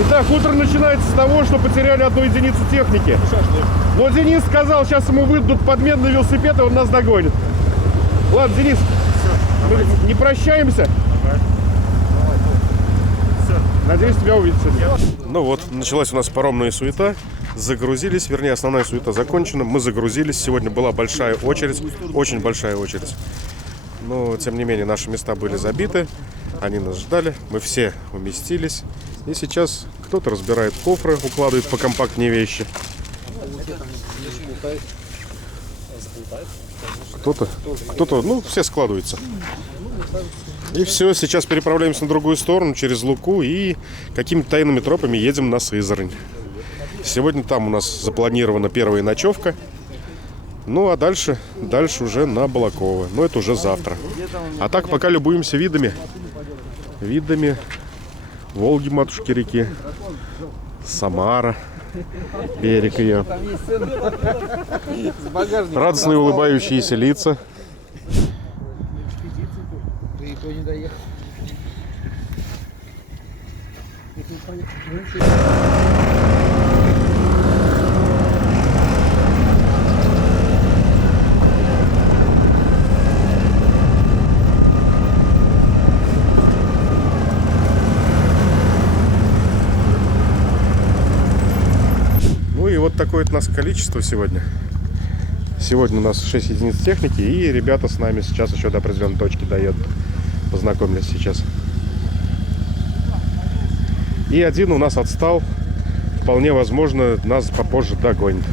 Итак, утро начинается с того, что потеряли одну единицу техники. Но Денис сказал, сейчас ему выдадут подменный велосипед, и он нас догонит. Ладно, Денис, мы не прощаемся. Надеюсь, тебя увидеть сегодня. Ну вот, началась у нас паромная суета. Загрузились, вернее, основная суета закончена. Мы загрузились. Сегодня была большая очередь, очень большая очередь. Но, тем не менее, наши места были забиты. Они нас ждали, мы все уместились. И сейчас кто-то разбирает кофры, укладывает покомпактнее вещи. Кто-то, ну, все складываются. И все, сейчас переправляемся на другую сторону, через Луку, и какими-то тайными тропами едем на Сызрань. Сегодня там у нас запланирована первая ночевка. Ну, а дальше уже на Балаково. Но это уже завтра. А так пока любуемся видами. Видами Волги, матушки-реки, Самара, берег ее. Радостные улыбающиеся лица. Ну и вот такое вот у нас количество сегодня. Сегодня у нас 6 единиц техники, и ребята с нами сейчас еще до определенной точки доедут. Познакомились сейчас. И один у нас отстал. Вполне возможно, нас попозже догонит.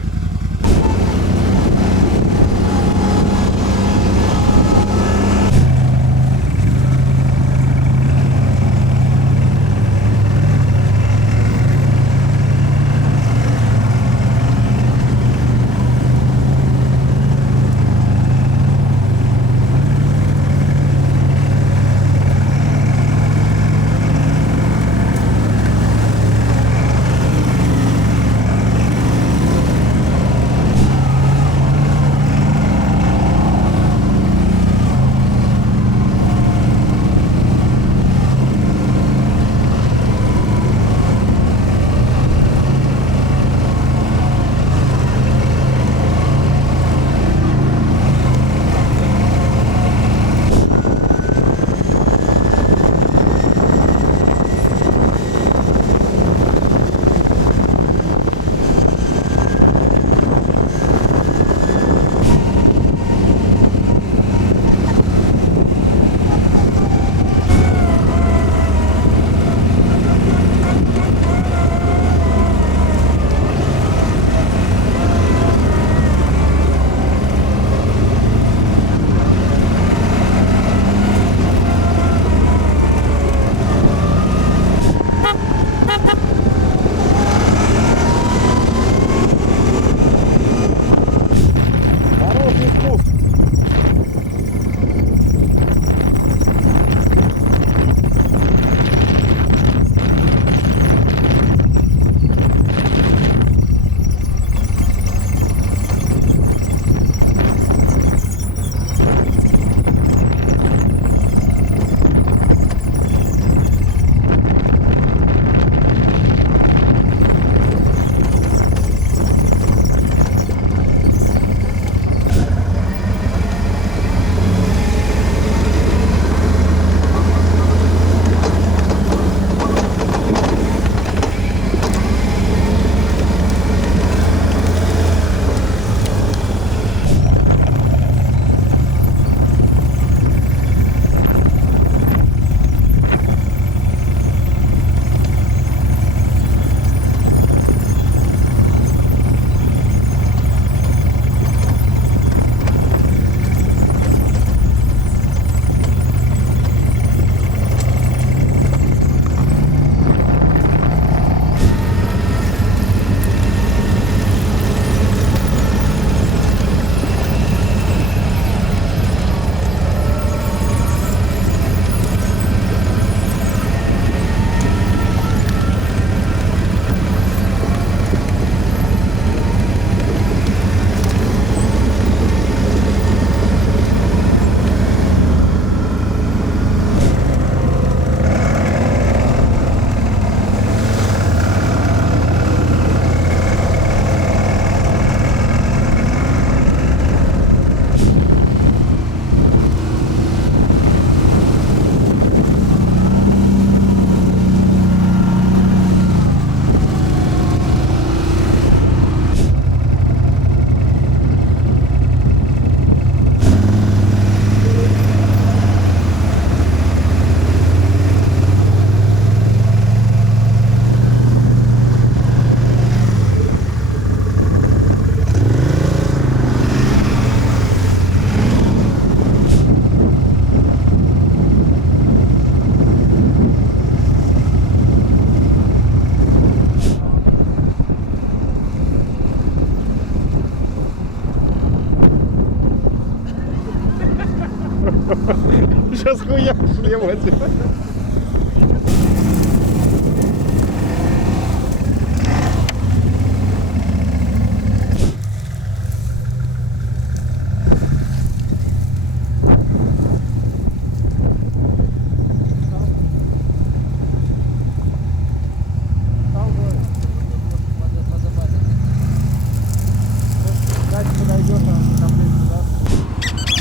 Сейчас хуя шлем возьму.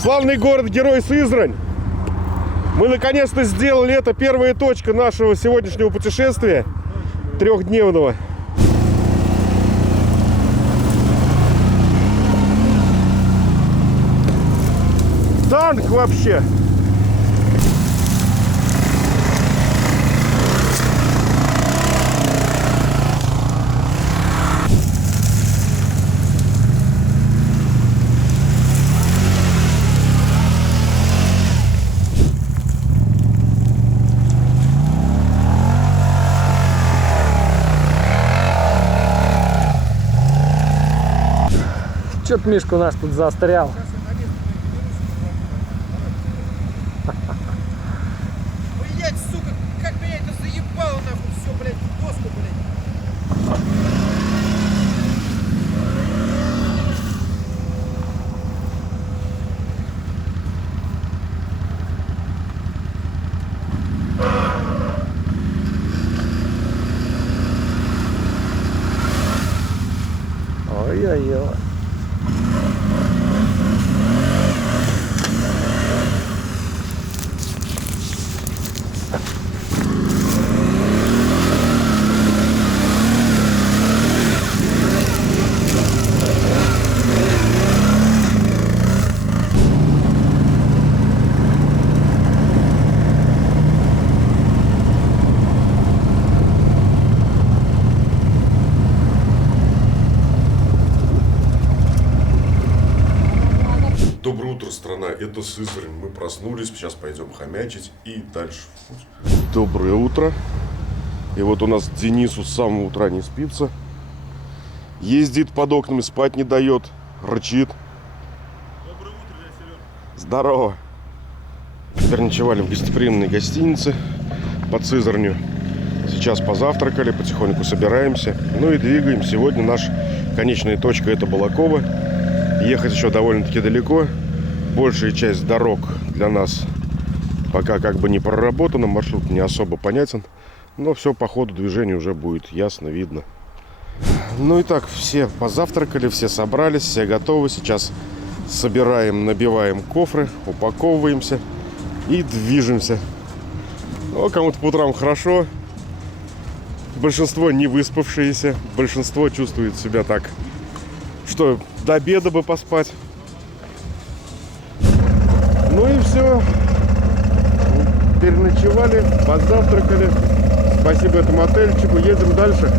Славный город-герой Сызрань. Мы наконец-то сделали это. Первая точка нашего сегодняшнего путешествия. Трехдневного. Танк вообще. Чё-то Мишка у нас тут застрял. Блять, сука, как меня это заебало нахуй, все, блядь, в доску, блядь. Ой-ой-ой. Доброе утро, страна. Это Сызрань. Мы проснулись. Сейчас пойдем хомячить и дальше в путь. Доброе утро. И вот у нас Денису с самого утра не спится. Ездит под окнами, спать не дает. Рычит. Доброе утро, я Серега. Здорово. Переночевали в гостеприимной гостинице под Сызранью. Сейчас позавтракали, потихоньку собираемся. Ну и двигаем. Сегодня наша конечная точка — это Балаково. Ехать еще довольно-таки далеко. Большая часть дорог для нас пока как бы не проработана. Маршрут не особо понятен. Но все по ходу движения уже будет ясно, видно. Ну и так, все позавтракали, все собрались, все готовы. Сейчас собираем, набиваем кофры, упаковываемся и движемся. Ну, кому-то по утрам хорошо. Большинство не выспавшиеся. Большинство чувствует себя так, что до обеда бы поспать. Ну и все. Переночевали, позавтракали. Спасибо этому отельчику. Едем дальше.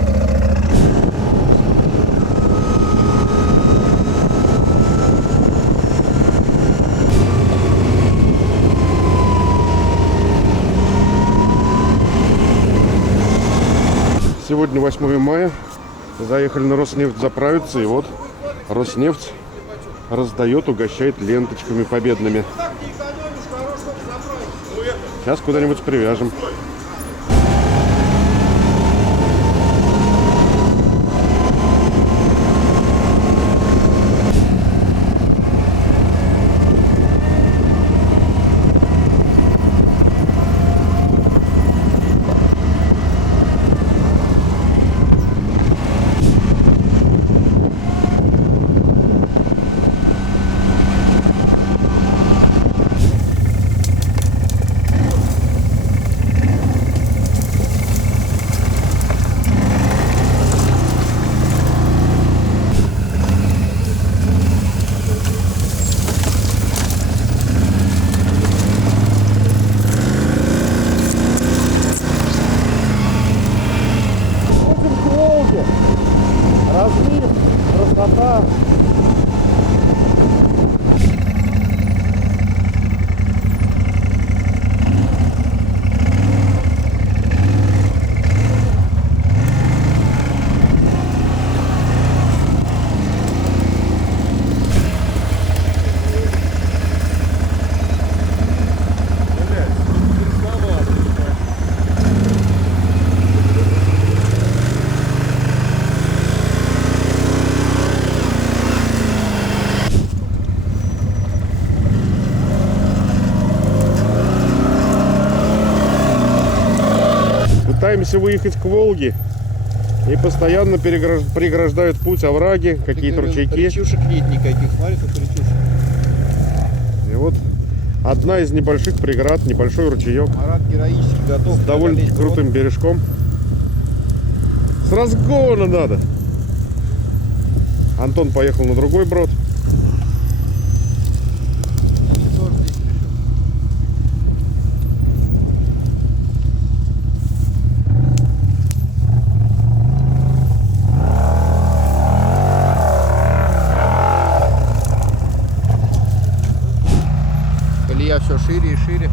Сегодня 8 мая. Заехали на Роснефть заправиться. И вот Роснефть раздает, угощает ленточками победными. Сейчас куда-нибудь привяжем. Разлив, красота. пытаемся выехать к Волге. И постоянно преграждают путь овраги, какие-то ручейки. Речушек нет никаких, смотри, как речушек. И вот одна из небольших преград, небольшой ручеек. Марат героически готов. С довольно крутым бережком. С разгона надо. Антон поехал на другой брод. Колея все шире и шире.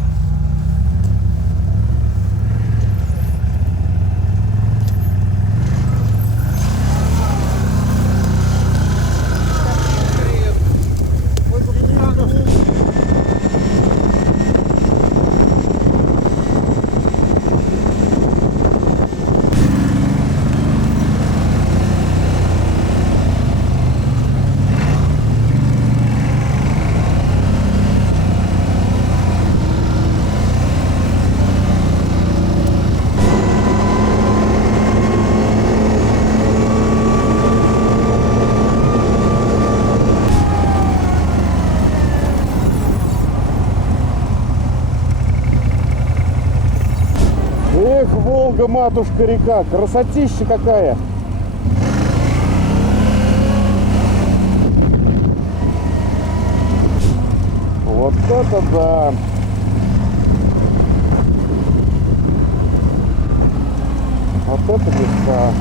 Эх, Волга, матушка река, красотища какая! Вот это да! Вот это места!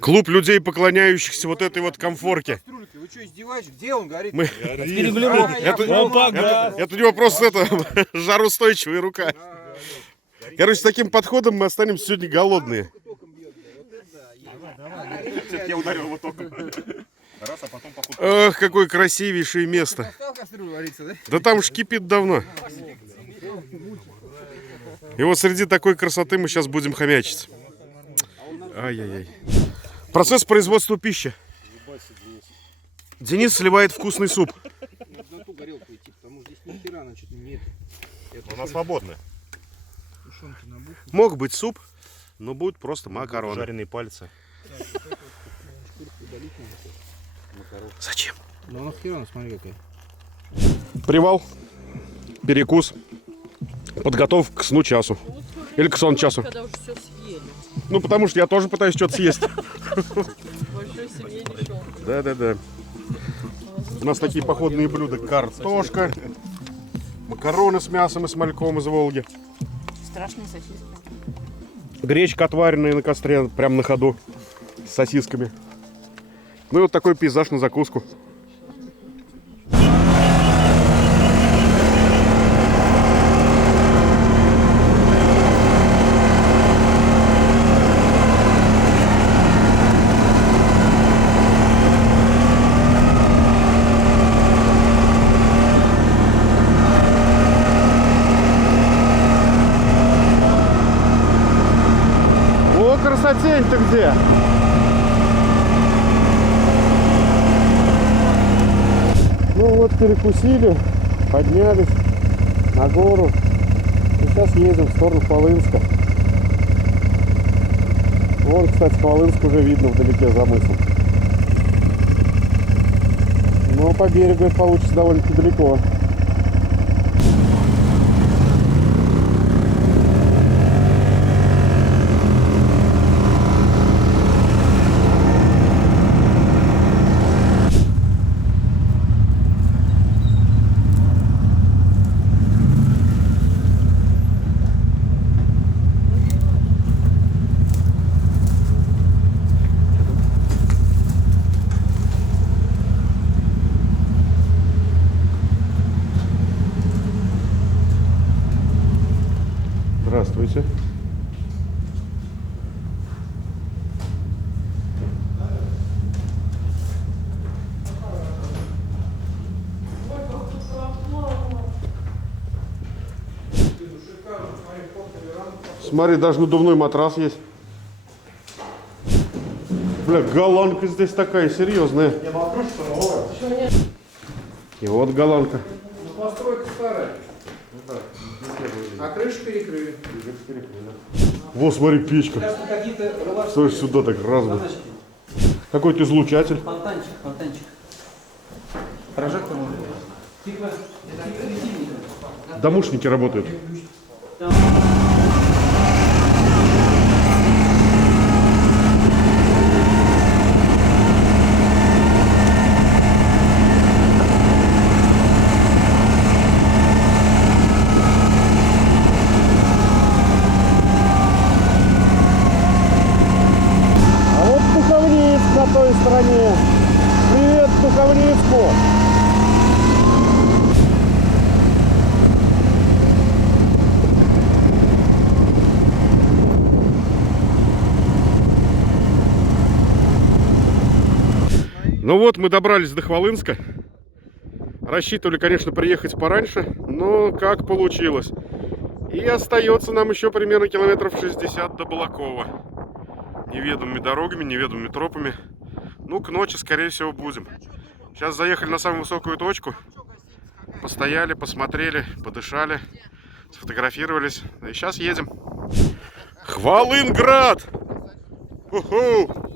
Клуб людей, поклоняющихся вот этой вот комфорке. Вы что, издеваетесь? Где он горит? Мы... Это Это у него просто жароустойчивая рука. Короче, с таким подходом мы останемся сегодня голодные. Я ударил его током. Раз, а потом походу. Ох, какое красивейшее место. Стал кастрюлю вариться, да? Да там уж кипит давно. И вот среди такой красоты мы сейчас будем хомячить. Ай-яй-яй. Процесс производства пищи. Денис сливает вкусный суп. На ту горелку идти, потому что здесь ни хера, значит, нет. Она свободная. Тушенки на буху. Мог быть суп, но будет просто макароны. Жареные пальцы. Зачем? Ну она хера, смотри какая. Привал, перекус, подготовка к сну часу. Или к сон часу. Когда уже все съели. Ну, потому что я тоже пытаюсь что-то съесть. Большой семье ничего. Да-да-да. У нас такие походные блюда. Картошка, макароны с мясом и с мальком из Волги. Страшные сосиски. Гречка отваренная на костре, прямо на ходу, с сосисками. Ну и вот такой пейзаж на закуску. О, красотень-то где? Ну вот, перекусили, поднялись на гору. И сейчас едем в сторону Хвалынска. Вон, кстати, Хвалынск уже видно вдалеке за мысом. Но по берегу это получится довольно-таки далеко. Здравствуйте. Смотри, даже надувной матрас есть. Бля, голландка здесь такая серьезная. И вот голландка. Ну, постройка старая. А крышу перекрыли. Вот, смотри, печка. Сейчас какие-то релаксы. Слушай, сюда так разно. Какой-то излучатель. Фонтанчик, фонтанчик. Прожектор может быть. Тихо. Домушники работают. А вот Духовницк на той стороне. Привет Духовницку. Ну вот, мы добрались до Хвалынска. Рассчитывали, конечно, приехать пораньше, но как получилось. И остается нам еще примерно километров 60 до Балакова. Неведомыми дорогами, неведомыми тропами. Ну, к ночи, скорее всего, будем. Сейчас заехали на самую высокую точку. Постояли, посмотрели, подышали, сфотографировались. И сейчас едем. Хвалынград! Уху!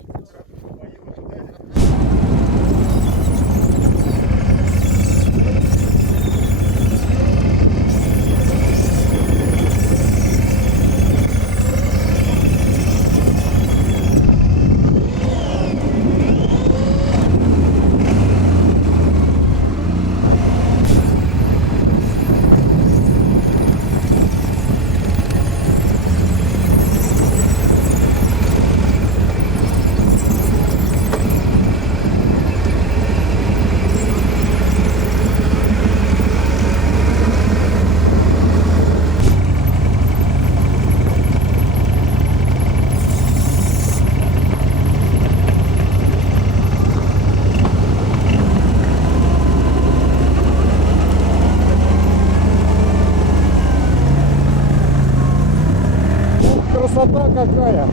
Красота какая!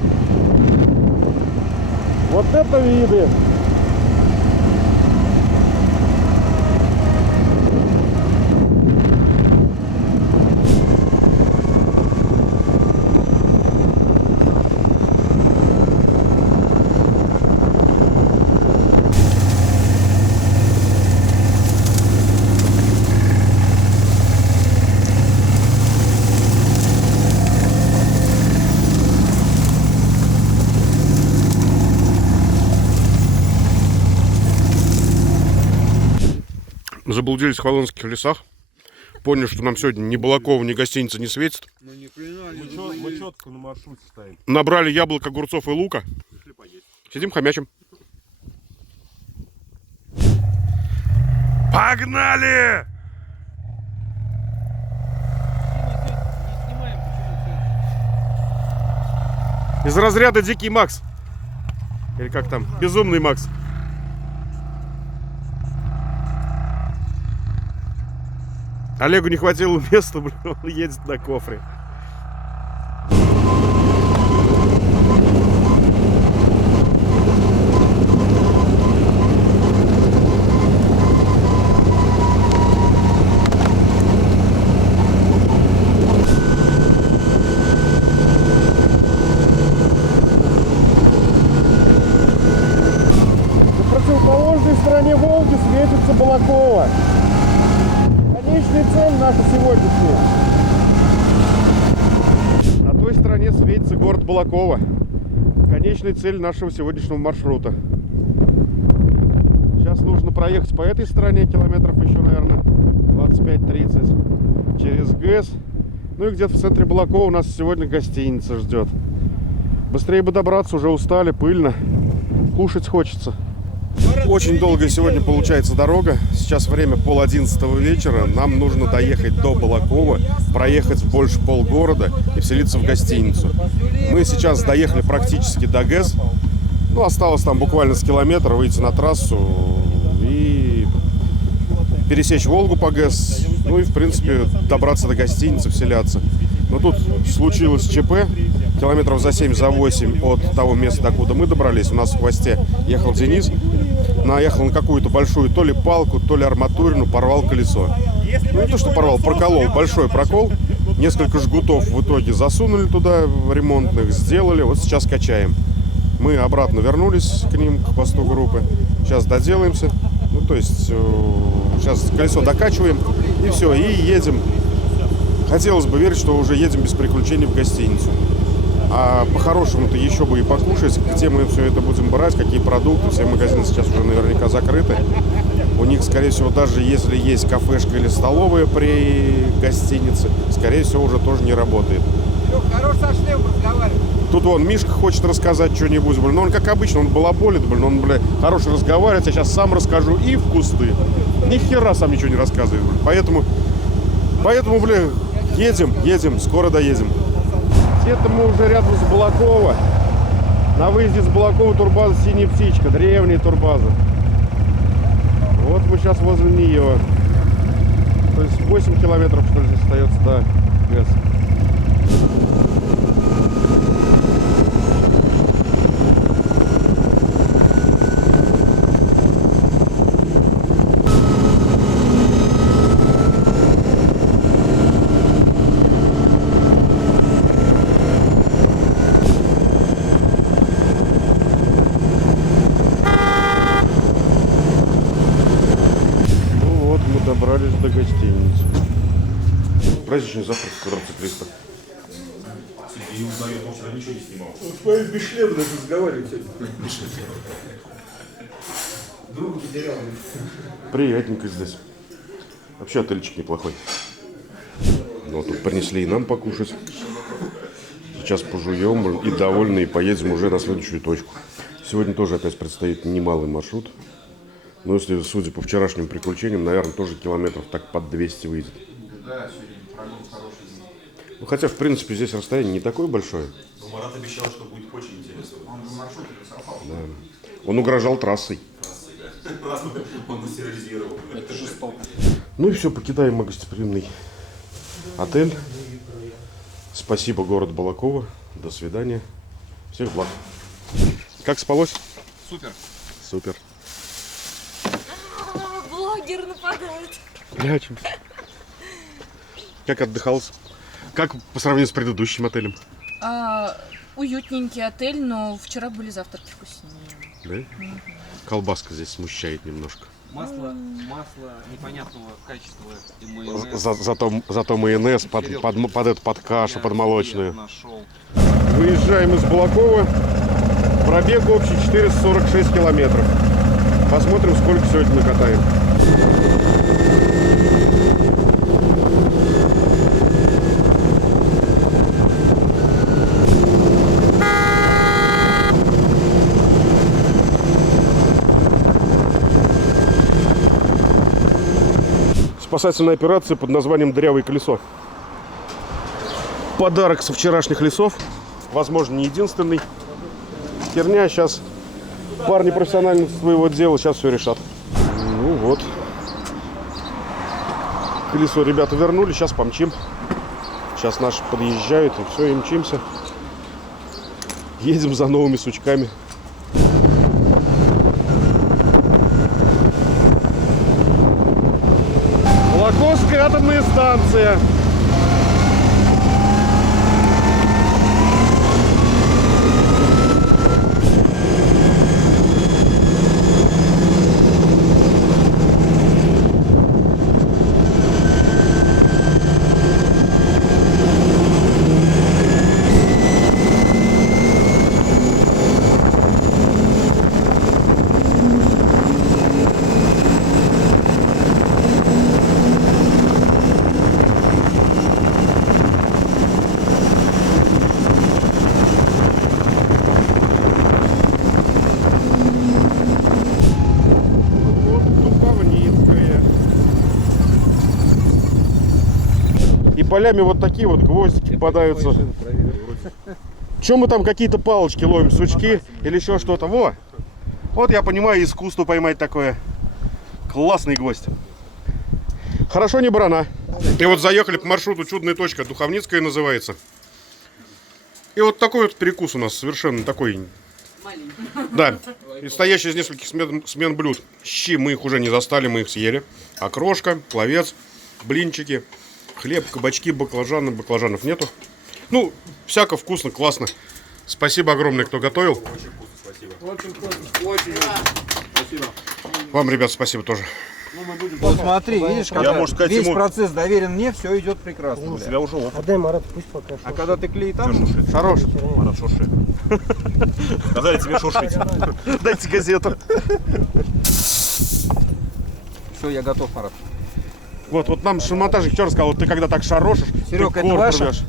Вот это виды! Заблудились в Хвалынских лесах. Поняли, что нам сегодня ни Балакова, ни гостиница не светит. Мы четко на маршруте стоим. Набрали яблок, огурцов и лука. Сидим хомячим. Погнали! Из разряда Дикий Макс. Или как там? Безумный Макс. Олегу не хватило места, блин, он едет на кофре. На противоположной стороне Волги светится Балакова. Конечная цель наша сегодняшняя. На той стороне светится город Балакова. Конечная цель нашего сегодняшнего маршрута. Сейчас нужно проехать по этой стороне километров еще, наверное, 25-30 через ГЭС. Ну и где-то в центре Балакова у нас сегодня гостиница ждет. Быстрее бы добраться, уже устали, пыльно. Кушать хочется. Очень долгая сегодня получается дорога. Сейчас время 10:30 вечера. Нам нужно доехать до Балакова, проехать больше полгорода и вселиться в гостиницу. Мы сейчас доехали практически до ГЭС. Ну, осталось там буквально с километра выйти на трассу и пересечь Волгу по ГЭС. Ну и, в принципе, добраться до гостиницы, вселяться. Но тут случилось ЧП. Километров за 7, за 8 от того места, докуда мы добрались. У нас в хвосте ехал Денис. Наехал на какую-то большую то ли палку, то ли арматурину, порвал колесо. Ну не то, что порвал, проколол, большой прокол. Несколько жгутов в итоге засунули туда, ремонтных сделали. Вот сейчас качаем. Мы обратно вернулись к ним, к посту группы. Сейчас доделаемся. Ну, то есть, сейчас колесо докачиваем, и все, и едем. Хотелось бы верить, что уже едем без приключений в гостиницу. А по-хорошему-то еще бы и покушать, где мы все это будем брать, какие продукты. Все магазины сейчас уже наверняка закрыты. У них, скорее всего, даже если есть кафешка или столовая при гостинице, скорее всего, уже тоже не работает. Хорош со шлемом разговаривать. Тут вон Мишка хочет рассказать что-нибудь, блин. Но он, как обычно, он балаболит, блин. Он, бля, хорош разговаривать. Я сейчас сам расскажу и в кусты. Ни хера сам ничего не рассказывает, блин. Поэтому, бля, едем, скоро доедем. Где-то мы уже рядом с Балакова. На выезде с Балакова турбаза «Синяя птичка», древняя турбаза. Вот мы сейчас возле нее. То есть 8 километров, что ли, здесь остается до ГЭС. Добрались до гостиницы. Праздничный завтрак в квадратце 300. И узнает, он вчера ничего не снимал. Без шлема даже разговаривать. Друга потерял. Приятненько здесь. Вообще отельчик неплохой. Но тут принесли и нам покушать. Сейчас пожуем и довольны, и поедем уже на следующую точку. Сегодня тоже опять предстоит немалый маршрут. Но если, судя по вчерашним приключениям, наверное, тоже километров так под 200 выйдет. Да, сегодня прогноз хороший. Ну, хотя, в принципе, здесь расстояние не такое большое. Но Марат обещал, что будет очень интересно. Он же маршрут рисовал. Да. Он угрожал трассой. Он нас терроризировал. Это жестоко. Ну и все, покидаем мы гостеприимный отель. Спасибо, город Балакова. До свидания. Всех благ. Как спалось? Супер. Супер. Блогер нападает. Очень. Как отдыхался? Как по сравнению с предыдущим отелем? Уютненький отель, но вчера были завтраки вкуснее. Да? Колбаска здесь смущает немножко. Масло непонятного качества и майонез. Зато майонез под кашу, под молочную. Нашел. Выезжаем из Балакова. Пробег общий 446 километров. Посмотрим, сколько сегодня накатаем. Спасательная операция под названием «Дырявое колесо». Подарок со вчерашних лесов. Возможно, не единственный. Херня, сейчас парни профессионально своего дела сейчас все решат. Ну вот. Колесо ребята вернули, сейчас помчим. Сейчас наши подъезжают, и все, и мчимся. Едем за новыми сучками. Балаковская атомная станция. полями вот такие вот гвоздики попадаются. Чем мы там какие-то палочки ловим, сучки или еще что-то? Во! Вот я понимаю, искусство поймать такое. Классный гвоздь. Хорошо, не барана. И вот заехали по маршруту «Чудная точка», Духовницкая называется. И вот такой вот перекус у нас совершенно такой. Да, и состоящий из нескольких смен блюд. Щи мы их уже не застали, мы их съели. Окрошка, пловец, блинчики, хлеб, кабачки, баклажаны. Баклажанов нету. Ну, всяко вкусно, классно. Спасибо огромное, кто готовил. Очень вкусно. Очень спасибо. Вам, ребят, спасибо тоже. Вот смотри, видишь, когда можно сказать, весь ему- процесс доверен мне, все идет прекрасно. У тебя уже опыт. Отдай Марат, пусть пока. А когда ты клей там, Хорош. Марат, шурши. Сказали тебе шуршить. Дайте газету. все, я готов, Марат. Вот нам шиномонтажник вчера сказал, вот ты когда так шарошишь, Серег, ты это корм ваше? рвешь.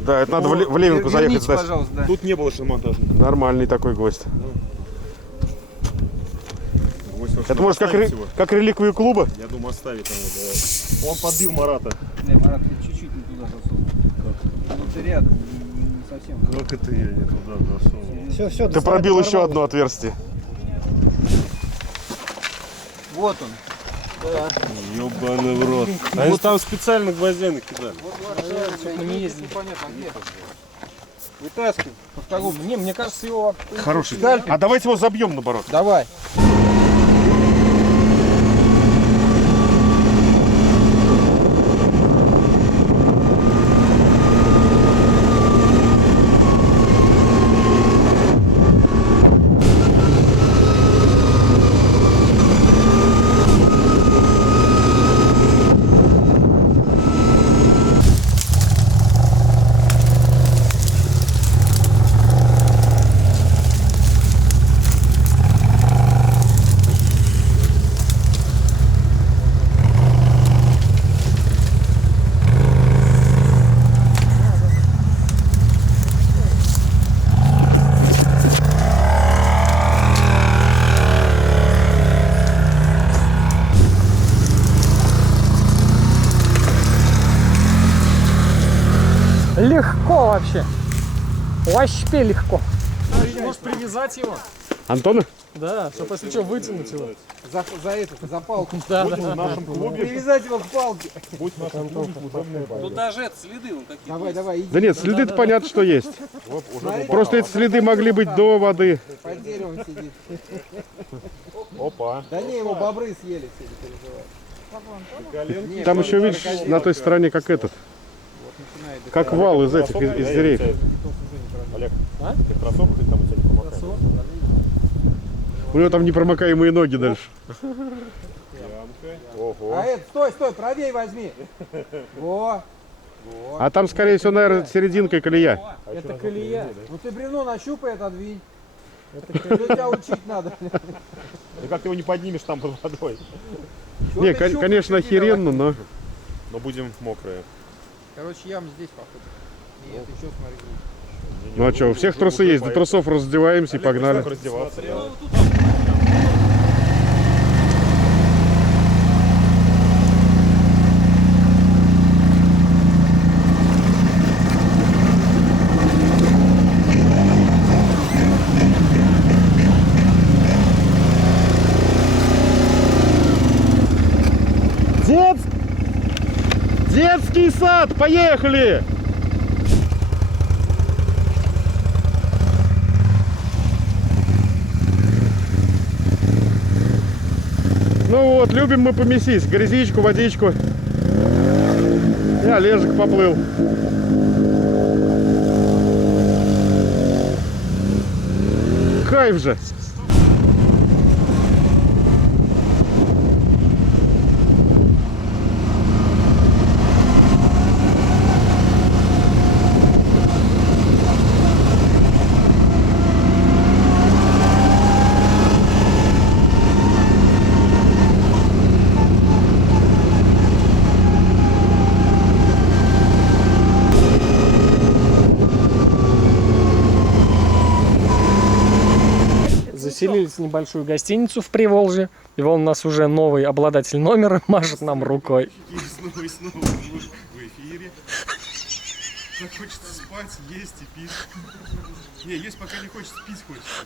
Да, это надо в Левинку заехать Верните, сдать. пожалуйста, да. Тут не было шиномонтажника. Нормальный такой гвоздь. Это может как реликвию клуба? Я думаю, оставить надо. Да. Он подбил Марата. Не, Марат, ты чуть-чуть не туда засунул. Ну ты рядом, не совсем. Как это я не туда засунул? Все, Ты пробил еще одно отверстие. Вот он. Ёбаный в рот. Они там специально гвоздей накидали. Мы не ездим. Непонятно где. Вытаскивай. Не, мне кажется, его... Хороший. А давайте его забьем наоборот. Давай. Легко вообще. Вообще легко. Можешь привязать его? Антона? Да, чтобы если что, вытянуть его. За палку. Да. В нашем клубе. Привязать его к палке. Будь в нашем клубе служебная база. Тут даже это следы вот такие. Давай, иди. Да нет, следы-то понятно, что есть. Просто эти следы могли быть до воды. Под деревом сидит. Опа. Да не, его бобры съели, все, не переживай. Там еще, видишь, на той стороне как этот. Как вал из этих, из деревьев. Олег, ты в кроссовках или там у тебя не промокает? У него там непромокаемые ноги дальше. Ого. А это, стой, правее возьми. Во. А там, скорее всего, наверное, серединка колея. Это колея. Ну ты бревно нащупай, отодвинь. Это тебя учить надо. И как ты его не поднимешь там под водой? Не, конечно, охеренно, но... Но будем мокрые. Короче, яма здесь, походу. Нет, еще смотри. Ну а что, у всех трусы есть, до трусов раздеваемся и погнали. Раздеваться. Детский сад, поехали! Ну вот, любим мы помесить, грязичку, водичку. И Олежек поплыл. Кайф же! Заселились в небольшую гостиницу в Приволжье. И вон у нас уже новый обладатель номера машет нам рукой. лагере. Так хочется спать, есть и пить. Не, есть пока не хочется, пить хочется.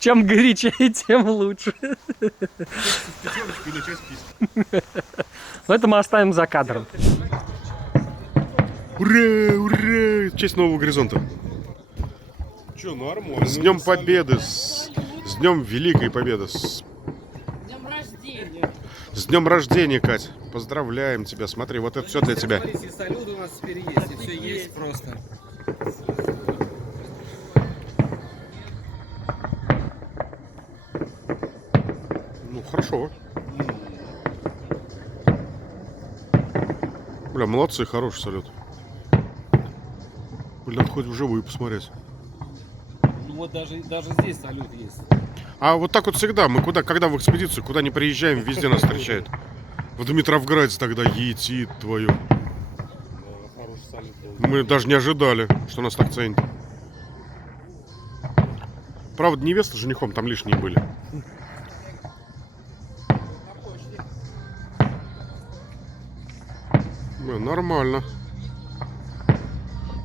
Чем горячее, тем лучше. Хочется в пятерочку и начать пить. Но это мы оставим за кадром. Ура, ура! В честь Нового Горизонта. Че, нормально. С Днем Победы, с Днем Великой Победы. С Днем рождения, Кать. Поздравляем тебя. Смотри, вот это все для тебя. Смотрите, салют у нас теперь есть, и все есть просто. Ну, хорошо. Бля, молодцы, хороший салют. Бля, надо хоть вживую посмотреть. Ну вот даже здесь салют есть. А вот так вот всегда, мы когда в экспедицию, куда не приезжаем, везде нас встречают. В Дмитровграде тогда етит твою. Хороший салют был. Мы даже не ожидали, что нас так ценят. Правда, невеста с женихом там лишние были. Нормально.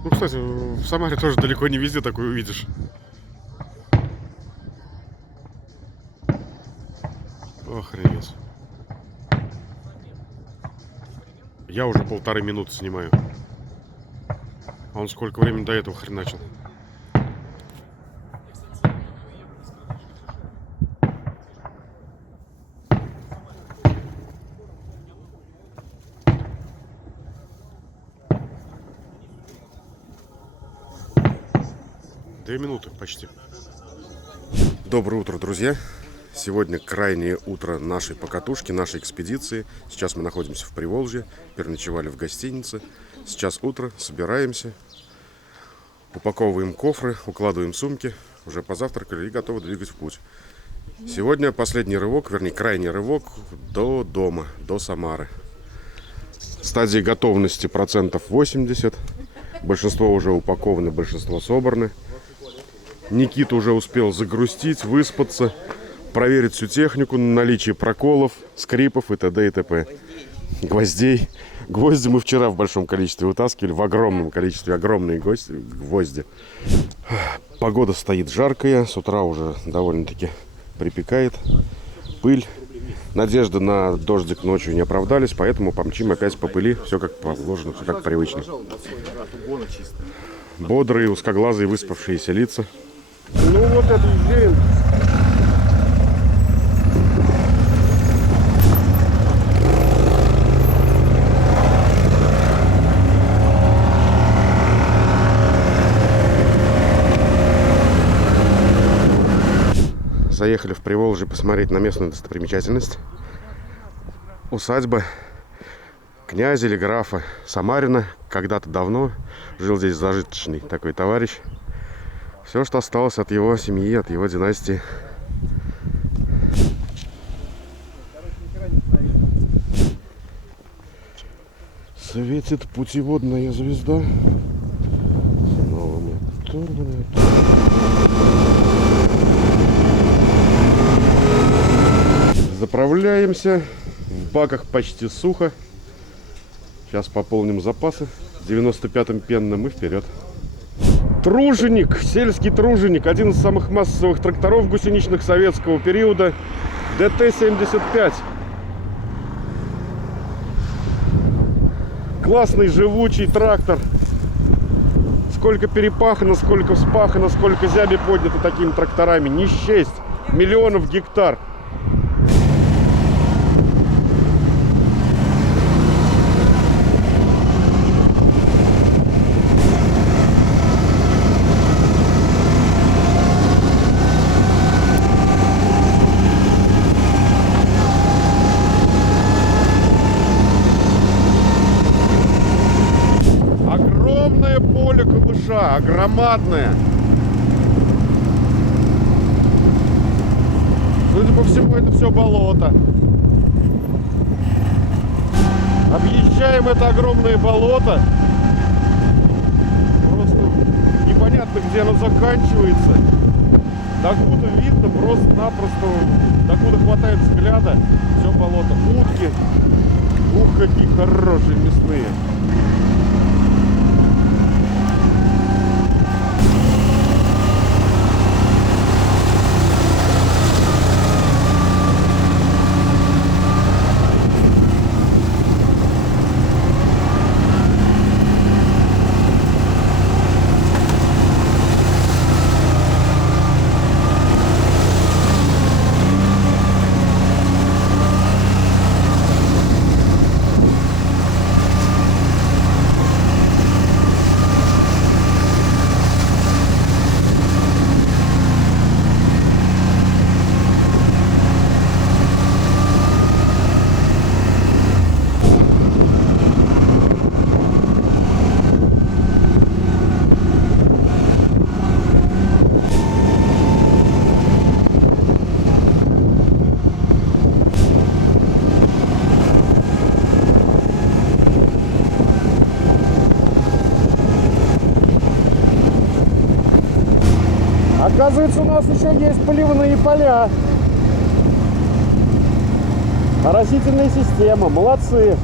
Ну, кстати, в Самаре тоже далеко не везде такое увидишь. Охренеть. Я уже 1,5 минуты снимаю. А он сколько времени до этого хреначил? Две минуты почти. Доброе утро, друзья. Сегодня крайнее утро нашей покатушки, нашей экспедиции. Сейчас мы находимся в Приволжье, переночевали в гостинице. Сейчас утро, собираемся, упаковываем кофры, укладываем сумки, уже позавтракали и готовы двигать в путь. Сегодня последний рывок, вернее крайний рывок до дома, до Самары. Стадии готовности процентов 80. Большинство уже упакованы, большинство собраны. Никита уже успел загрустить, выспаться, проверить всю технику на наличие проколов, скрипов и т.д. и т.п. Гвоздей. Гвозди мы вчера в большом количестве вытаскивали, в огромном количестве, огромные гвозди. Погода стоит жаркая, с утра уже довольно-таки припекает, пыль. Надежды на дождик ночью не оправдались, поэтому помчим опять по пыли, все как положено, все как привычно. Бодрые, узкоглазые, выспавшиеся лица. Ну вот это изделие. Заехали в Приволжье посмотреть на местную достопримечательность. Усадьба князя или графа Самарина. Когда-то давно жил здесь зажиточный такой товарищ. Все, что осталось от его семьи, от его династии. Светит путеводная звезда. Снова мотор. Заправляемся. В баках почти сухо. Сейчас пополним запасы. 95-м пенным и вперед. Труженик, сельский труженик, один из самых массовых тракторов гусеничных советского периода, ДТ-75. Классный, живучий трактор. Сколько перепахано, сколько вспахано, сколько зяби поднято такими тракторами. Не счесть. Миллионов гектар. Громадная. Судя по всему, это все болото. Объезжаем это огромное болото. Просто непонятно, где оно заканчивается. Докуда видно, просто-напросто, докуда хватает взгляда, все болото. Утки. Ух, какие хорошие мясные. Оказывается, у нас еще есть поливные поля. Оросительная система. Молодцы.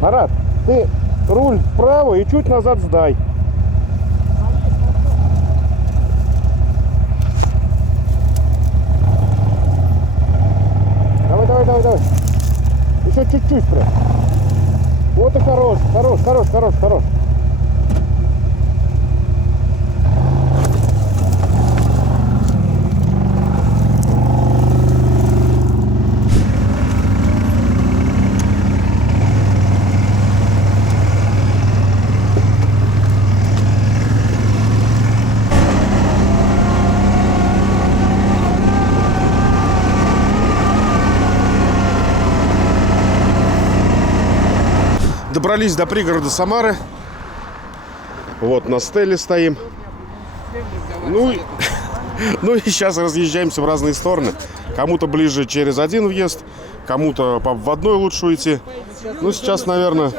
Марат, ты руль вправо и чуть назад сдай. Давай, давай, давай, давай. Еще чуть-чуть прям. Вот и хорош, хорош, хорош, хорош, хорош. Добрались до пригорода Самары. Вот на стеле стоим. Ну и сейчас разъезжаемся в разные стороны. Кому-то ближе через один въезд, кому-то по обводной лучше уйти. Ну, сейчас, наверное,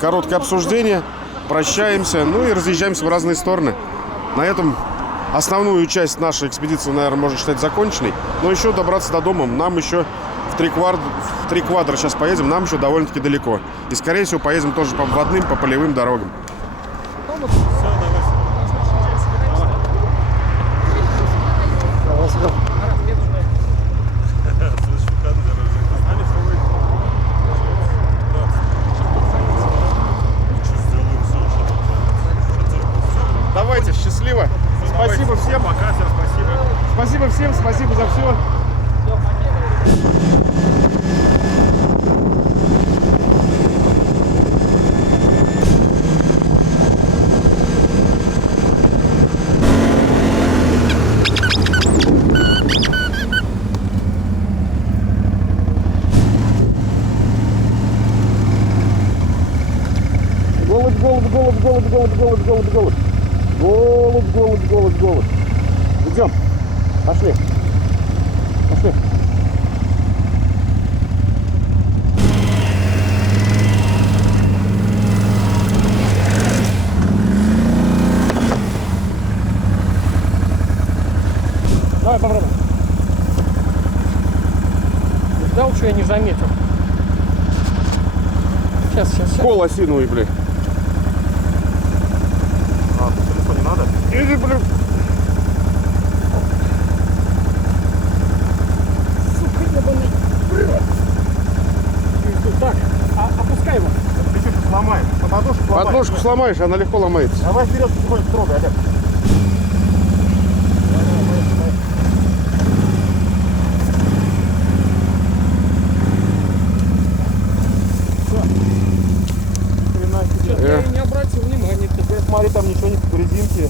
короткое обсуждение. Прощаемся, ну и разъезжаемся в разные стороны. На этом основную часть нашей экспедиции, наверное, можно считать законченной. Но еще добраться до дома нам еще в три квадра сейчас поедем, нам еще довольно-таки далеко. И, скорее всего, поедем тоже по обводным, по полевым дорогам. Давайте, счастливо. Спасибо всем. Пока, всем спасибо. Спасибо всем, спасибо за все. Голубь, голубь, голубь, голубь, голубь, голубь, голубь, голубь. Голубь, голубь, голубь, голубь. Идем. Пошли. Пошли. Давай, попробуй. Ждал, что я не заметил. Сейчас. Кол осиновый, блин. А, телефон не надо? Иди, блин. Сука, ебаный. Так, опускай его. Ты что-то сломаем. Подножку сломаем. Подножку сломаешь, она легко ломается. Давай вперед, потихоньку трогай, Олег. Я не обратил внимания. Теперь смотри, там ничего не в резинке.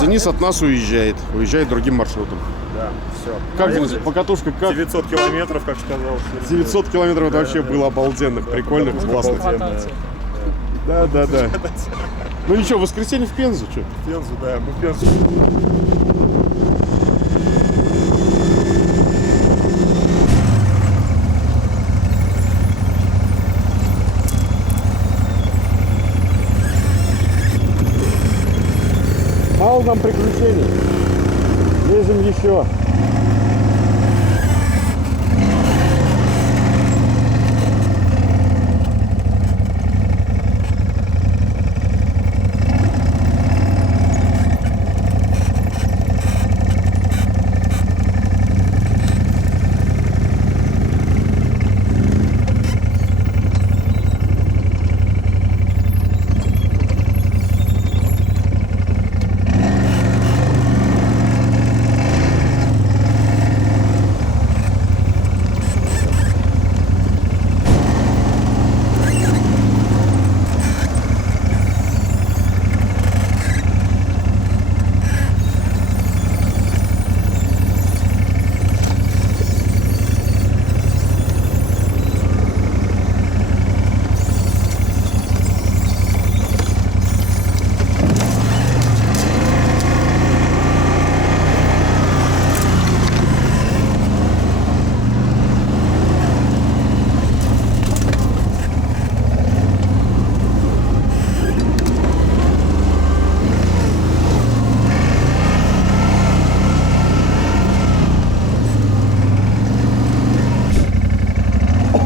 Денис от нас уезжает другим маршрутом. Да, все. Как, Денис, покатушка как? 900 километров, как сказал. 900 километров, это вообще было обалденных, прикольных, классных. Да. Ну ничего, в воскресенье в Пензу, что? В Пензу, да, мы в Пензу. Мало нам приключений. Лезем еще.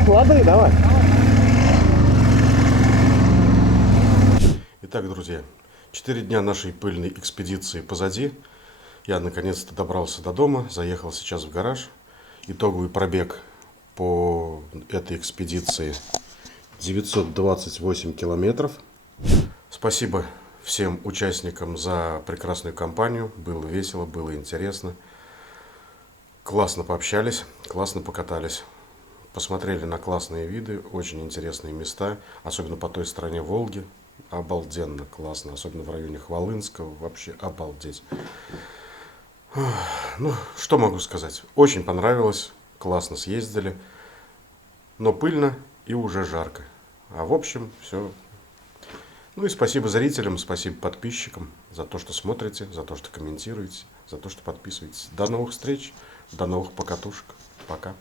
Лады, давай. Итак, друзья, 4 дня нашей пыльной экспедиции позади. Я наконец-то добрался до дома, заехал сейчас в гараж. Итоговый пробег по этой экспедиции 928 километров. Спасибо всем участникам за прекрасную компанию. Было весело, было интересно. Классно пообщались, классно покатались. Посмотрели на классные виды, очень интересные места, особенно по той стороне Волги. Обалденно классно, особенно в районе Хвалынского, вообще обалдеть. Ну, что могу сказать? Очень понравилось, классно съездили, но пыльно и уже жарко. А в общем, все. Ну и спасибо зрителям, спасибо подписчикам за то, что смотрите, за то, что комментируете, за то, что подписываетесь. До новых встреч, до новых покатушек. Пока.